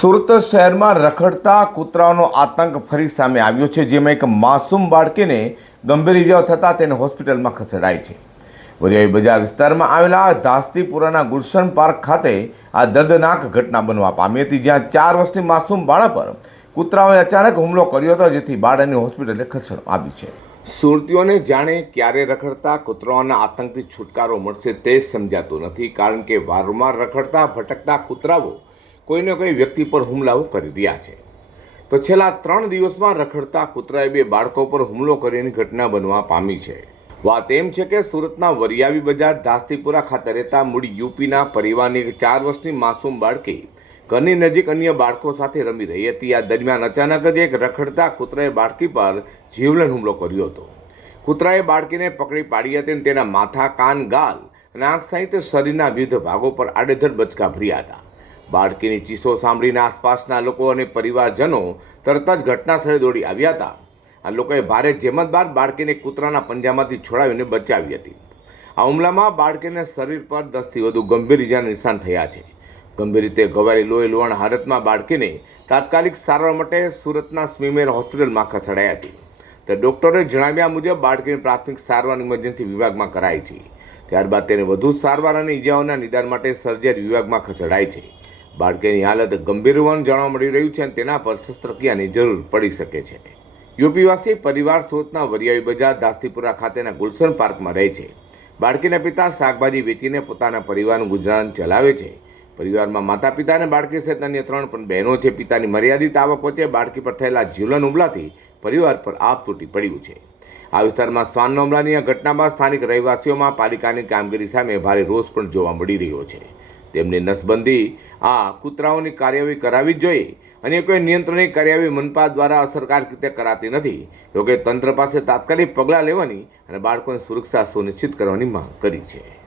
સુરત શહેરમાં રખડતા કૂતરાઓનો આતંક ફરી સામે આવ્યો છે, જેમાં એક માસૂમ બાળકીને ગંભીર ઇજાઓ થતાં તેને હોસ્પિટલમાં ખસેડાઈ છે. વરિયાઈ બજાર વિસ્તારમાં આવેલા ધાસ્તીપુરાના ગુલશન પાર્ક ખાતે આ દર્દનાક ઘટના બનવા પામી હતી, જ્યાં ચાર વર્ષની માસૂમ બાળા પર કૂતરાઓએ અચાનક હુમલો કર્યો હતો, જેથી બાળાને હોસ્પિટલે ખસેડવામાં આવી છે. સુરતીઓને જાણે ક્યારે રખડતા કૂતરાઓના આતંકથી છુટકારો મળશે તે સમજાતું નથી, કારણ કે વારંવાર રખડતા, ભટકતા કૂતરાઓ કોઈને કોઈ વ્યક્તિ પર હુમલાઓ કરી રહ્યા છે. તો છેલ્લા ત્રણ દિવસમાં રખડતા કૂતરાએ બે બાળકો પર હુમલો કરીને ઘટના બનવા પામી છે. વાત એમ છે કે સુરતના વરિયાવી બજાર ધાસ્તીપુરા ખાતે રહેતા મૂળ યુપીના પરિવારની ચાર વર્ષની માસૂમ બાળકી ઘરની નજીક અન્ય બાળકો સાથે રમી રહી હતી. આ દરમિયાન અચાનક જ એક રખડતા કૂતરાએ બાળકી પર જીવલેણ હુમલો કર્યો હતો. કૂતરાએ બાળકીને પકડી પાડી હતી અને તેના માથા, કાન, ગાલ અને આંખ સહિત શરીરના વિવિધ ભાગો પર આડેધડ બચકા ભર્યા હતા. બાળકીની ચીસો સાંભળીને આસપાસના લોકો અને પરિવારજનો તરત જ ઘટના સ્થળે દોડી આવ્યા હતા. આ લોકોએ ભારે જેમત બાદ બાળકીને કૂતરાના પંજામાંથી છોડાવીને બચાવી હતી. આ હુમલામાં બાળકીને શરીર પર દસથી વધુ ગંભીર ઇજાના નિશાન થયા છે. ગંભીર રીતે ઘવાયેલી લોહી લુહાણ હાલતમાં બાળકીને તાત્કાલિક સારવાર માટે સુરતના સ્મીમેર હોસ્પિટલમાં ખસેડાઈ હતી. તો ડોક્ટરે જણાવ્યા મુજબ બાળકીની પ્રાથમિક સારવાર ઇમરજન્સી વિભાગમાં કરાઈ છે. ત્યારબાદ તેને વધુ સારવાર અને ઇજાઓના નિદાન માટે સર્જરી વિભાગમાં ખસેડાઈ છે. બાળકીની હાલત ગંભીર હોવાનું જાણવા મળી રહ્યું છે અને તેના પર શસ્ત્રક્રિયાની જરૂર પડી શકે છે. યુપીવાસી પરિવાર સુરતના વરિયાળી બજાર દાસ્તીપુરા ખાતેના ગુલશન પાર્કમાં રહે છે. બાળકીના પિતા શાકભાજી વેચીને પોતાના પરિવારનું ગુજરાન ચલાવે છે. પરિવારમાં માતા પિતા અને બાળકી સહિત અન્ય ત્રણ પણ બહેનો છે. પિતાની મર્યાદિત આવક વચ્ચે બાળકી પર થયેલા જીવલન હુમલાથી પરિવાર પર આપ તૂટી પડ્યું છે. આ વિસ્તારમાં સ્વાન હુમલાની આ ઘટનામાં સ્થાનિક રહેવાસીઓમાં પાલિકાની કામગીરી સામે ભારે રોષ પણ જોવા મળી રહ્યો છે. તેમની નસબંધી આ કૂતરાઓની કાર્યવાહી કરાવી જ જોઈએ. અને કોઈ નિયંત્રણની કાર્યવાહી મનપા દ્વારા અસરકારક રીતે કરાતી નથી. જોકે તંત્ર પાસે તાત્કાલિક પગલાં લેવાની અને બાળકોની સુરક્ષા સુનિશ્ચિત કરવાની માંગ કરી છે.